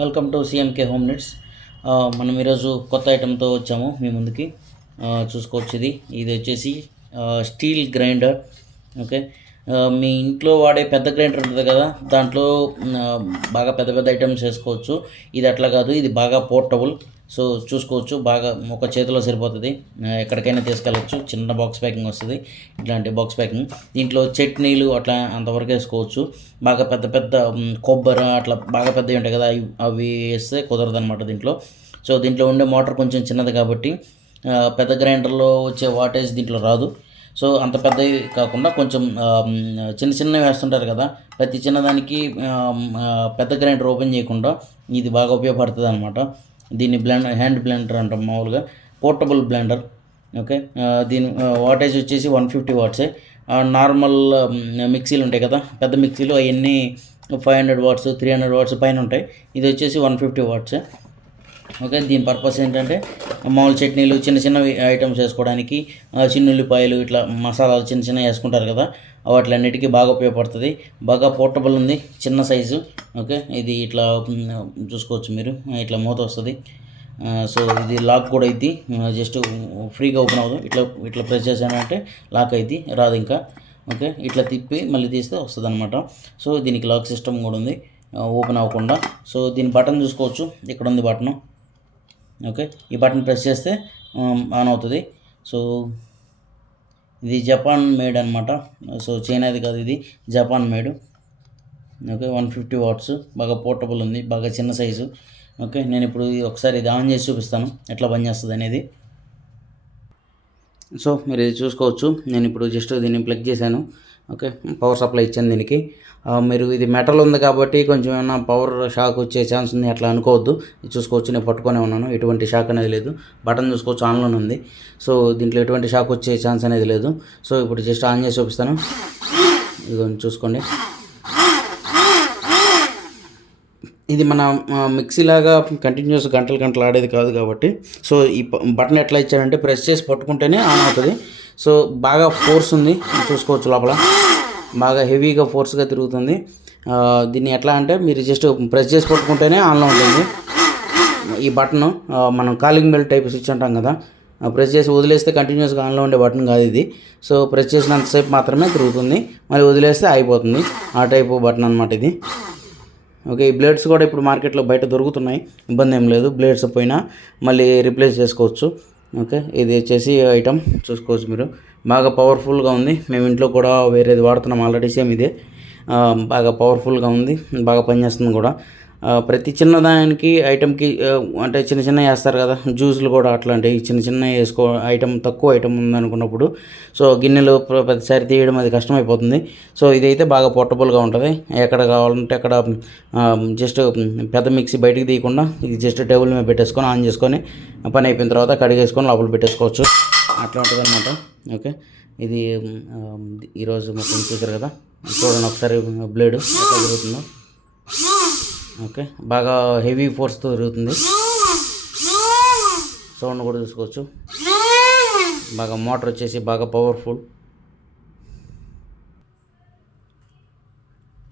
Welcome to CMK home needs. మనం ఈరోజు కొత్త ఐటెంతో వచ్చాము మీ ముందుకి. చూసుకోవచ్చు, ఇది వచ్చేసి స్టీల్ గ్రైండర్. ఓకే, మీ ఇంట్లో వాడే పెద్ద గ్రైండర్ ఉంటుంది కదా, దాంట్లో బాగా పెద్ద పెద్ద ఐటమ్స్ వేసుకోవచ్చు. ఇది అట్లా కాదు, ఇది బాగా పోర్టబుల్. సో చూసుకోవచ్చు, బాగా ఒక చేతిలో సరిపోతుంది, ఎక్కడికైనా తీసుకెళ్ళచ్చు. చిన్న బాక్స్ ప్యాకింగ్ వస్తుంది, ఇట్లాంటి బాక్స్ ప్యాకింగ్. దీంట్లో చట్నీలు అట్లా అంతవరకు వేసుకోవచ్చు. బాగా పెద్ద పెద్ద కొబ్బరి అట్లా బాగా పెద్దవి ఉంటాయి కదా, అవి వేస్తే కుదరదు అనమాట దీంట్లో. సో దీంట్లో ఉండే మోటార్ కొంచెం చిన్నది కాబట్టి పెద్ద గ్రైండర్లో వచ్చే వాటేజ్ దీంట్లో రాదు. సో అంత పెద్దవి కాకుండా కొంచెం చిన్న చిన్నవి వేస్తుంటారు కదా, ప్రతి చిన్నదానికి పెద్ద గ్రైండర్ ఓపెన్ చేయకుండా ఇది బాగా ఉపయోగపడుతుంది అనమాట. దీన్ని హ్యాండ్ బ్లెండర్ అంటాం మామూలుగా, పోర్టబుల్ బ్లెండర్. ఓకే, దీని వాటేజ్ వచ్చేసి 150 వాట్సే. నార్మల్ మిక్సీలు ఉంటాయి కదా, పెద్ద మిక్సీలు అవన్నీ 500 వాట్స్ 300 వాట్స్ పైన ఉంటాయి. ఇది వచ్చేసి 150 వాట్సే. ఓకే, దీని పర్పస్ ఏంటంటే మామూలు చట్నీలు చిన్న చిన్న ఐటమ్స్ వేసుకోవడానికి, చిన్నుల్లిపాయలు ఇట్లా మసాలాలు చిన్న చిన్న వేసుకుంటారు కదా, వాటిలన్నిటికీ బాగా ఉపయోగపడుతుంది. బాగా పోర్టబుల్ ఉంది, చిన్న సైజు. ఓకే, ఇది ఇట్లా చూసుకోవచ్చు మీరు, ఇట్లా మూత వస్తుంది. సో ఇది లాక్ కూడా అయింది, జస్ట్ ఫ్రీగా ఓపెన్ అవ్వదు. ఇట్లా ఇట్లా ప్రెస్ చేశానంటే లాక్ అయింది, రాదు ఇంకా. ఓకే, ఇట్లా తిప్పి మళ్ళీ తీస్తే వస్తుంది అనమాట. సో దీనికి లాక్ సిస్టమ్ కూడా ఉంది, ఓపెన్ అవ్వకుండా. సో దీని బటన్ చూసుకోవచ్చు, ఇక్కడ ఉంది బటను. ఓకే, ఈ బటన్ ప్రెస్ చేస్తే ఆన్ అవుతుంది. సో ఇది జపాన్ మేడ్ అనమాట. సో చైనాది కాదు, ఇది జపాన్ మేడ్. ఓకే, 150 వాట్స్, బాగా పోర్టబుల్ ఉంది, బాగా చిన్న సైజు. ఓకే, నేను ఇప్పుడు ఒకసారి ఇది ఆన్ చేసి చూపిస్తాను ఎట్లా పనిచేస్తుంది అనేది. సో మీరు ఇది చూసుకోవచ్చు, నేను ఇప్పుడు జస్ట్ దీన్ని ప్లగ్ చేశాను. ఓకే, పవర్ సప్లై ఇచ్చాను దీనికి. మీరు ఇది మెటల్ ఉంది కాబట్టి కొంచెం ఏమైనా పవర్ షాక్ వచ్చే ఛాన్స్ ఉంది అట్లా అనుకోవద్దు. చూసుకోవచ్చు, నేను పట్టుకొనే ఉన్నాను, ఎటువంటి షాక్ అనేది లేదు. బటన్ చూసుకోవచ్చు, ఆన్లోనే ఉంది. సో దీంట్లో ఎటువంటి షాక్ వచ్చే ఛాన్స్ అనేది లేదు. సో ఇప్పుడు జస్ట్ ఆన్ చేసి చూపిస్తాను, ఇది చూసుకోండి. ఇది మన మిక్సీ లాగా కంటిన్యూస్ గంటలు ఆడేది కాదు కాబట్టి, సో ఈ బటన్ ఎట్లా ఇచ్చారంటే ప్రెస్ చేసి పట్టుకుంటేనే ఆన్ అవుతుంది. సో బాగా ఫోర్స్ ఉంది, చూసుకోవచ్చు, లోపల బాగా హెవీగా ఫోర్స్గా తిరుగుతుంది. దీన్ని ఎట్లా అంటే మీరు జస్ట్ ప్రెస్ చేసి పట్టుకుంటేనే ఆన్లో ఉంటుంది. ఈ బటన్ మనం కాలింగ్ బెల్ టైప్ స్విచ్ అంటాం కదా, ప్రెస్ చేసి వదిలేస్తే కంటిన్యూస్గా ఆన్లో ఉండే బటన్ కాదు ఇది. సో ప్రెస్ చేసినంతసేపు మాత్రమే తిరుగుతుంది, మళ్ళీ వదిలేస్తే అయిపోతుంది. ఆ టైపు బటన్ అనమాట ఇది. ఓకే, ఈ బ్లేడ్స్ కూడా ఇప్పుడు మార్కెట్లో బయట దొరుకుతున్నాయి, ఇబ్బంది ఏం లేదు. బ్లేడ్స్ పోయినా మళ్ళీ రీప్లేస్ చేసుకోవచ్చు. ఓకే, ఇది వచ్చేసి ఐటమ్ చూసుకోవచ్చు మీరు, బాగా పవర్ఫుల్గా ఉంది. మేము ఇంట్లో కూడా వేరేది వాడుతున్నాం ఆల్రెడీ, సేమ్ ఇదే. బాగా పవర్ఫుల్గా ఉంది, బాగా పనిచేస్తుంది కూడా. ప్రతి చిన్నదానికి ఐటెంకి అంటే చిన్న చిన్న వేస్తారు కదా, జ్యూసులు కూడా అట్లాంటివి చిన్న చిన్న ఐటెం, తక్కువ ఐటెం ఉందనుకున్నప్పుడు సో గిన్నెలు ప్రతిసారి తీయడం అది కష్టమైపోతుంది. సో ఇదైతే బాగా పోర్టబుల్గా ఉంటుంది, ఎక్కడ కావాలంటే అక్కడ జస్ట్ పెద్ద మిక్సీ బయటికి తీయకుండా ఇది జస్ట్ టేబుల్ మీద పెట్టేసుకొని ఆన్ చేసుకొని పని అయిపోయిన తర్వాత కడిగేసుకొని లోపల పెట్టేసుకోవచ్చు, అట్లా ఉంటుంది అనమాట. ఓకే, ఇది ఈరోజు మొత్తం చూసారు కదా, చూడండి ఒకసారి బ్లేడ్ ఎట్లా జరుగుతుందో. ఓకే, బాగా హెవీ ఫోర్స్తో తిరుగుతుంది, సౌండ్ కూడా చూసుకోవచ్చు. బాగా మోటార్ వచ్చేసి బాగా పవర్ఫుల్.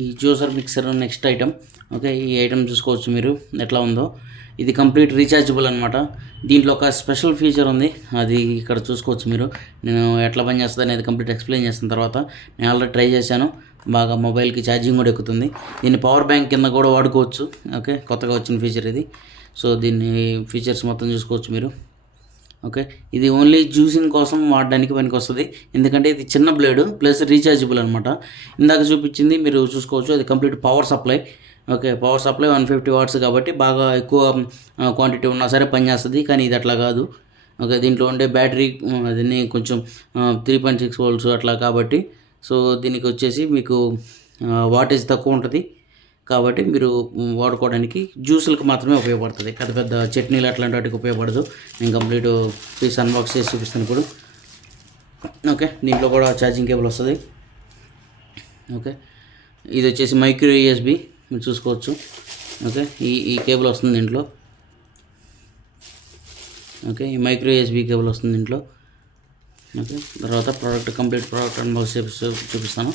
ఈ juicer mixer next item. Okay, ఈ ఐటమ్ చూసుకోవచ్చు మీరు ఎట్లా ఉందో. ఇది కంప్లీట్ రీఛార్జబుల్ అనమాట. దీంట్లో ఒక స్పెషల్ ఫీచర్ ఉంది, అది ఇక్కడ చూసుకోవచ్చు మీరు. నేను ఎట్లా పనిచేస్తుంది అనేది కంప్లీట్ ఎక్స్ప్లెయిన్ చేసిన తర్వాత, నేను ఆల్రెడీ ట్రై చేశాను, బాగా మొబైల్కి ఛార్జింగ్ కూడా ఎక్కుతుంది. దీన్ని పవర్ బ్యాంక్ కింద కూడా వాడుకోవచ్చు. ఓకే, కొత్తగా వచ్చిన ఫీచర్ ఇది. సో దీన్ని ఫీచర్స్ మొత్తం చూసుకోవచ్చు మీరు. ఓకే, ఇది ఓన్లీ జ్యూసింగ్ కోసం వాడడానికి పనికి వస్తుంది, ఎందుకంటే ఇది చిన్న బ్లేడ్ ప్లస్ రీఛార్జబుల్ అనమాట. ఇందాక చూపించింది మీరు చూసుకోవచ్చు, అది complete power supply. Okay, power supply 150 watts కాబట్టి బాగా ఎక్కువ క్వాంటిటీ ఉన్నా సరే పనిచేస్తుంది. కానీ ఇది అట్లా కాదు. ఓకే, దీంట్లో ఉండే బ్యాటరీ దీన్ని కొంచెం 3.6 వోల్ట్స్ అట్లా కాబట్టి, సో దీనికి వచ్చేసి మీకు వాటేజ్ తక్కువ ఉంటుంది కాబట్టి మీరు వాడుకోవడానికి జ్యూసులకు మాత్రమే ఉపయోగపడుతుంది. పెద్ద పెద్ద చట్నీలు అట్లాంటి వాటికి ఉపయోగపడదు. నేను కంప్లీట్ పీస్ అన్బాక్స్ చేసి చూపిస్తాను ఇప్పుడు. ఓకే, దీంట్లో కూడా ఛార్జింగ్ కేబుల్ వస్తుంది. ఓకే, ఇది వచ్చేసి మైక్రో యూఎస్బి మీరు చూసుకోవచ్చు. ఓకే, ఈ కేబుల్ వస్తుంది దీంట్లో. ఓకే, ఈ మైక్రో యూఎస్బి కేబుల్ వస్తుంది దీంట్లో. ఓకే, తర్వాత కంప్లీట్ ప్రోడక్ట్ అన్బాక్స్ చేసి చూపిస్తాను.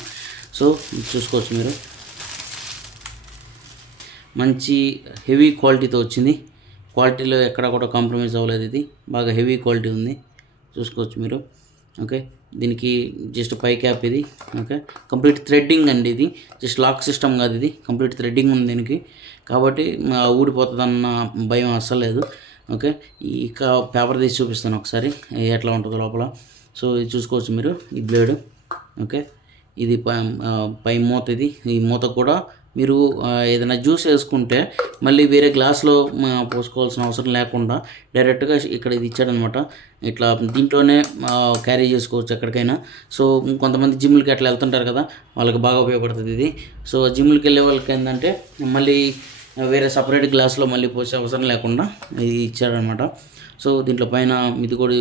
సో చూసుకోవచ్చు మీరు. మంచి హెవీ క్వాలిటీతో వచ్చింది. క్వాలిటీలో ఎక్కడ కూడా కాంప్రమైజ్ అవ్వలేదు. ఇది బాగా హెవీ క్వాలిటీ ఉంది, చూసుకోవచ్చు మీరు. ఓకే, దీనికి జస్ట్ పై క్యాప్ ఇది. ఓకే, కంప్లీట్ థ్రెడ్డింగ్ అండి. ఇది జస్ట్ లాక్ సిస్టమ్ కాదు, ఇది కంప్లీట్ థ్రెడ్డింగ్ ఉంది దీనికి. కాబట్టి ఊడిపోతుందన్న భయం అస్సలు లేదు. ఓకే, ఇక పేపర్ తీసి చూపిస్తాను ఒకసారి ఎట్లా ఉంటుందో లోపల. సో ఇది చూసుకోవచ్చు మీరు, ఈ బ్లేడ్. ఓకే, ఇది పై మూత. ఇది ఈ మూత కూడా మీరు ఏదైనా జ్యూస్ వేసుకుంటే మళ్ళీ వేరే గ్లాస్లో పోసుకోవాల్సిన అవసరం లేకుండా డైరెక్ట్గా ఇక్కడ ఇది ఇచ్చాడనమాట. ఇట్లా దీంట్లోనే క్యారీ చేసుకోవచ్చు ఎక్కడికైనా. సో కొంతమంది జిమ్లకి అట్లా వెళ్తుంటారు కదా, వాళ్ళకి బాగా ఉపయోగపడుతుంది ఇది. సో జిమ్లకి వెళ్ళే వాళ్ళకి ఏంటంటే మళ్ళీ వేరే సపరేట్ గ్లాస్లో మళ్ళీ పోసే అవసరం లేకుండా ఇది ఇచ్చాడనమాట. సో దీంట్లో పైన ఇది కూడా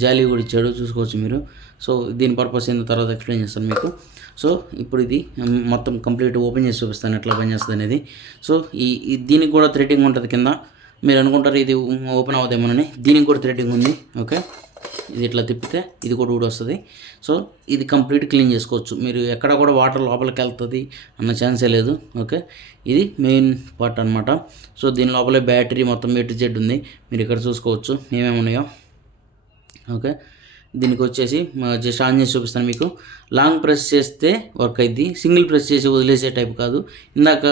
జాలీ కూడా ఇచ్చాడు, చూసుకోవచ్చు మీరు. సో దీని పర్పస్ ఏందో తర్వాత ఎక్స్ప్లెయిన్ చేస్తాను మీకు. సో ఇప్పుడు ఇది మొత్తం కంప్లీట్ ఓపెన్ చేసి చూపిస్తాను ఎట్లా పనిచేస్తుంది అనేది. సో దీనికి కూడా థ్రెడ్డింగ్ ఉంటుంది కింద. మీరు అనుకుంటారు ఇది ఓపెన్ అవుదేమోనని, దీనికి కూడా థ్రెడ్డింగ్ ఉంది. ఓకే, ఇది ఇట్లా తిప్పితే ఇది కూడా ఊడి వస్తుంది. సో ఇది కంప్లీట్ క్లీన్ చేసుకోవచ్చు మీరు. ఎక్కడ కూడా వాటర్ లోపలికి వెళ్తుంది అన్న ఛాన్సే లేదు. ఓకే, ఇది మెయిన్ పార్ట్ అనమాట. సో దీని లోపలే బ్యాటరీ మొత్తం A to Z ఉంది, మీరు ఇక్కడ చూసుకోవచ్చు ఏమేమి ఉన్నాయో. ఓకే, దీనికి వచ్చేసి జస్ట్ ఆన్ చేసి చూపిస్తాను మీకు. లాంగ్ ప్రెస్ చేస్తే వర్క్ అయింది, సింగిల్ ప్రెస్ చేసి వదిలేసే టైప్ కాదు. ఇందాక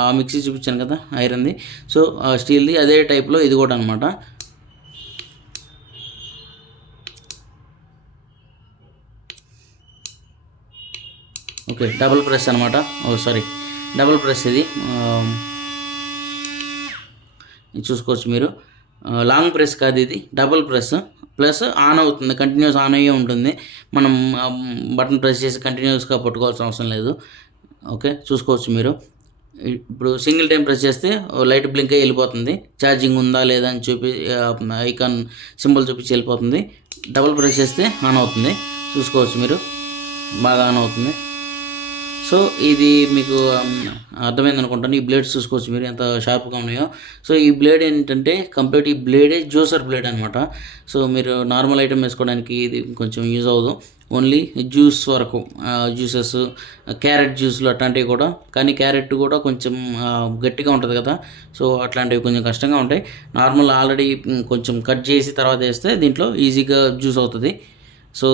ఆ మిక్సీ చూపించాను కదా ఐరన్ది, సో స్టీల్ది అదే టైప్లో ఇది కూడా అనమాట. ఓకే, డబుల్ ప్రెస్ అనమాట. డబుల్ ప్రెస్ ఇది చూసుకోవచ్చు మీరు. లాంగ్ ప్రెస్ కాదు ఇది, డబుల్ ప్రెస్. ప్లస్ ఆన్ అవుతుంది, కంటిన్యూస్ ఆన్ అయ్యే ఉంటుంది. మనం బటన్ ప్రెస్ చేసి కంటిన్యూస్గా పట్టుకోవాల్సిన అవసరం లేదు. ఓకే, చూసుకోవచ్చు మీరు. ఇప్పుడు సింగిల్ టైం ప్రెస్ చేస్తే లైట్ బ్లింక్ అయ్యి వెళ్ళిపోతుంది, ఛార్జింగ్ ఉందా లేదా అని చూపి ఐకాన్ సింబల్ చూపించి వెళ్ళిపోతుంది. డబుల్ ప్రెస్ చేస్తే ఆన్ అవుతుంది, చూసుకోవచ్చు మీరు, బాగా ఆన్ అవుతుంది. సో ఇది మీకు అర్థమైంది అనుకుంటాను. ఈ బ్లేడ్స్ చూసుకోవచ్చు మీరు ఎంత షార్ప్గా ఉన్నాయో. సో ఈ బ్లేడ్ ఏంటంటే కంప్లీట్ ఈ బ్లేడే జ్యూసర్ బ్లేడ్ అనమాట. సో మీరు నార్మల్ ఐటమ్ వేసుకోవడానికి ఇది కొంచెం యూజ్ అవ్వదు, ఓన్లీ జ్యూస్ వరకు, జ్యూసెస్, క్యారెట్ జ్యూస్లు అట్లాంటివి కూడా. కానీ క్యారెట్ కూడా కొంచెం గట్టిగా ఉంటుంది కదా, సో అట్లాంటివి కొంచెం కష్టంగా ఉంటాయి. నార్మల్ ఆల్రెడీ కొంచెం కట్ చేసి తర్వాత వేస్తే దీంట్లో ఈజీగా జ్యూస్ అవుతుంది. సో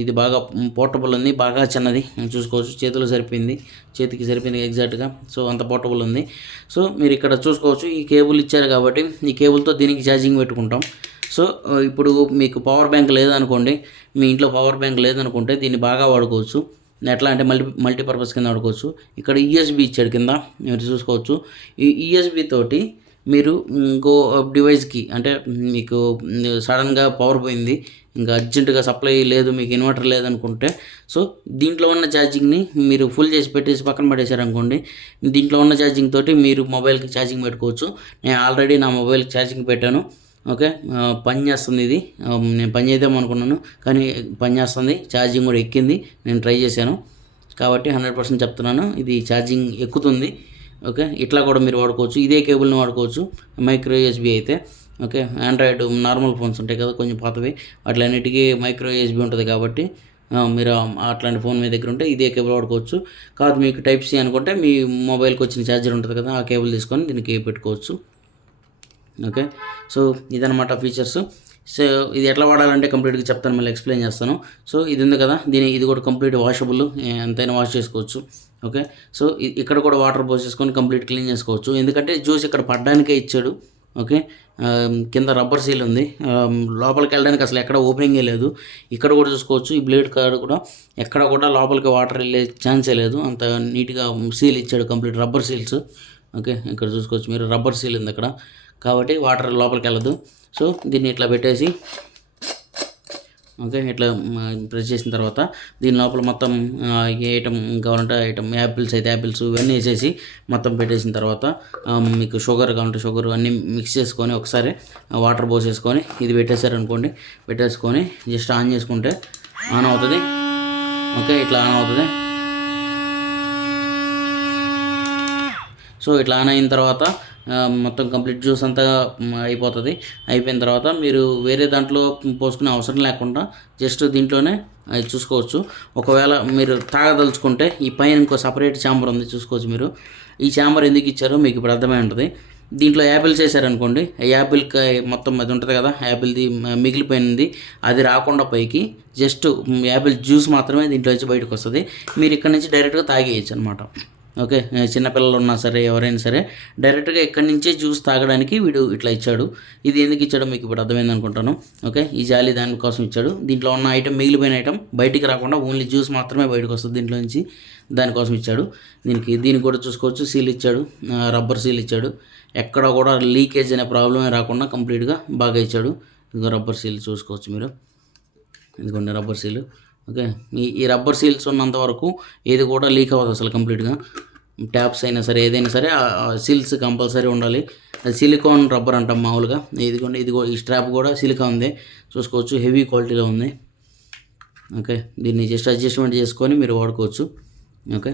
ఇది బాగా పోర్టబుల్ ఉంది, బాగా చిన్నది, చూసుకోవచ్చు. చేతికి సరిపోయింది ఎగ్జాక్ట్గా. సో అంత పోర్టబుల్ ఉంది. సో మీరు ఇక్కడ చూసుకోవచ్చు, ఈ కేబుల్ ఇచ్చారు కాబట్టి ఈ కేబుల్తో దీనికి ఛార్జింగ్ పెట్టుకుంటాం. సో ఇప్పుడు మీకు పవర్ బ్యాంక్ లేదనుకోండి, మీ ఇంట్లో పవర్ బ్యాంక్ లేదనుకుంటే దీన్ని బాగా వాడుకోవచ్చు. ఎట్లా అంటే మల్టీపర్పస్ కింద వాడుకోవచ్చు. ఇక్కడ USB ఇచ్చాడు కింద, మీరు చూసుకోవచ్చు. ఈ USB తోటి మీరు ఇంకో డివైస్కి, అంటే మీకు సడన్గా పవర్ పోయింది, ఇంకా అర్జెంటుగా సప్లై లేదు, మీకు ఇన్వర్టర్ లేదనుకుంటే, సో దీంట్లో ఉన్న ఛార్జింగ్ని మీరు ఫుల్ చేసి పెట్టేసి పక్కన పడేశారనుకోండి, దీంట్లో ఉన్న ఛార్జింగ్ తోటి మీరు మొబైల్కి ఛార్జింగ్ పెట్టుకోవచ్చు. నేను ఆల్రెడీ నా మొబైల్కి ఛార్జింగ్ పెట్టాను. ఓకే, పని చేస్తుంది ఇది. నేను పని చేద్దాం అనుకున్నాను కానీ పని చేస్తుంది, ఛార్జింగ్ కూడా ఎక్కింది. నేను ట్రై చేశాను కాబట్టి 100% చెప్తున్నాను, ఇది ఛార్జింగ్ ఎక్కుతుంది. ఓకే, ఇట్లా కూడా మీరు వాడుకోవచ్చు, ఇదే కేబుల్ని వాడుకోవచ్చు. మైక్రో USB అయితే. ఓకే, ఆండ్రాయిడ్ నార్మల్ ఫోన్స్ ఉంటాయి కదా కొంచెం పాతవి, అట్లన్నిటికీ మైక్రో USB ఉంటుంది కాబట్టి మీరు అట్లాంటి ఫోన్ మీ దగ్గర ఉంటే ఇదే కేబుల్ వాడుకోవచ్చు. కాదు మీకు Type-C అనుకుంటే మీ మొబైల్కి వచ్చిన ఛార్జర్ ఉంటుంది కదా, ఆ కేబుల్ తీసుకొని దీనికి పెట్టుకోవచ్చు. ఓకే, సో ఇదనమాట ఫీచర్స్. సో ఇది ఎట్లా వాడాలంటే కంప్లీట్గా చెప్తాను, మళ్ళీ ఎక్స్ప్లెయిన్ చేస్తాను. సో ఇది ఉంది కదా, ఇది కూడా కంప్లీట్ వాషబుల్, ఎంతైనా వాష్ చేసుకోవచ్చు. ఓకే, సో ఇక్కడ కూడా వాటర్ పోసేసుకొని కంప్లీట్ క్లీన్ చేసుకోవచ్చు, ఎందుకంటే జ్యూస్ ఇక్కడ పడడానికే ఇచ్చాడు. ఓకే, కింద రబ్బర్ సీల్ ఉంది, లోపలికి వెళ్ళడానికి అసలు ఎక్కడ ఓపెనింగే లేదు. ఇక్కడ కూడా చూసుకోవచ్చు, ఈ బ్లేడ్ కాడ కూడా ఎక్కడ కూడా లోపలికి వాటర్ వెళ్ళే ఛాన్సే లేదు, అంత నీట్గా సీల్ ఇచ్చాడు, కంప్లీట్ రబ్బర్ సీల్స్. ఓకే, ఇక్కడ చూసుకోవచ్చు మీరు, రబ్బర్ సీల్ ఉంది అక్కడ, కాబట్టి వాటర్ లోపలికి వెళ్ళదు. సో దీన్ని ఇట్లా పెట్టేసి, ఓకే, ఇట్లా ప్రెస్ చేసిన తర్వాత దీని లోపల మొత్తం ఏ ఐటమ్ కావాలంటే ఐటమ్, యాపిల్స్ అయితే యాపిల్స్ ఇవన్నీ వేసేసి మొత్తం పెట్టేసిన తర్వాత మీకు షుగర్ కావాలంటే షుగర్ అన్నీ మిక్స్ చేసుకొని ఒకసారి వాటర్ పోసేసుకొని ఇది పెట్టేశారనుకోండి, పెట్టేసుకొని జస్ట్ ఆన్ చేసుకుంటే ఆన్ అవుతుంది. ఓకే, ఇట్లా ఆన్ అవుతుంది. సో ఇట్లా ఆన్ అయిన తర్వాత మొత్తం కంప్లీట్ జ్యూస్ అంతా అయిపోతుంది. అయిపోయిన తర్వాత మీరు వేరే దాంట్లో పోసుకునే అవసరం లేకుండా జస్ట్ దీంట్లోనే అది చూసుకోవచ్చు. ఒకవేళ మీరు తాగదలుచుకుంటే ఈ పైన ఇంకో సపరేట్ ఛాంబర్ ఉంది చూసుకోవచ్చు మీరు. ఈ ఛాంబర్ ఎందుకు ఇచ్చారో మీకు ఇప్పుడు అర్థమై ఉంటుంది. దీంట్లో యాపిల్స్ వేసారనుకోండి, యాపిల్కి మొత్తం అది ఉంటుంది కదా, యాపిల్ది మిగిలిపోయింది అది రాకుండా పైకి జస్ట్ యాపిల్ జ్యూస్ మాత్రమే దీంట్లో వచ్చి బయటకు వస్తుంది. మీరు ఇక్కడ నుంచి డైరెక్ట్గా తాగేయచ్చు అనమాట. ఓకే, చిన్నపిల్లలు ఉన్నా సరే ఎవరైనా సరే డైరెక్ట్గా ఇక్కడి నుంచే జ్యూస్ తాగడానికి వీడు ఇట్లా ఇచ్చాడు. ఇది ఎందుకు ఇచ్చాడో మీకు ఇప్పుడు అర్థమైంది అనుకుంటాను. ఓకే, ఈ జాలి దానికోసం ఇచ్చాడు. దీంట్లో ఉన్న ఐటమ్ మిగిలిపోయిన ఐటమ్ బయటికి రాకుండా ఓన్లీ జ్యూస్ మాత్రమే బయటకు వస్తుంది దీంట్లో నుంచి, దానికోసం ఇచ్చాడు. దీనికి కూడా చూసుకోవచ్చు, సీల్ ఇచ్చాడు, రబ్బర్ సీల్ ఇచ్చాడు. ఎక్కడ కూడా లీకేజ్ అనే ప్రాబ్లమే రాకుండా కంప్లీట్గా బాగా ఇచ్చాడు. ఇదిగో రబ్బర్ సీల్ చూసుకోవచ్చు మీరు, ఇదిగోండి రబ్బర్ సీలు. ఓకే, ఈ రబ్బర్ సీల్స్ ఉన్నంత వరకు ఏది కూడా లీక్ అవ్వదు అసలు కంప్లీట్గా. ట్యాప్స్ అయినా సరే ఏదైనా సరే సీల్స్ కంపల్సరీ ఉండాలి. అది సిలికాన్ రబ్బర్ అంటాం మామూలుగా. ఇదిగోండి ఈ స్ట్రాప్ కూడా సిలికాన్ ఉంది చూసుకోవచ్చు, హెవీ క్వాలిటీలో ఉంది. ఓకే, దీన్ని జస్ట్ అడ్జస్ట్మెంట్ చేసుకొని మీరు వాడుకోవచ్చు. ఓకే,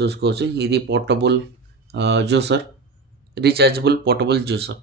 చూసుకోవచ్చు. ఇది portable juicer, rechargeable portable juicer.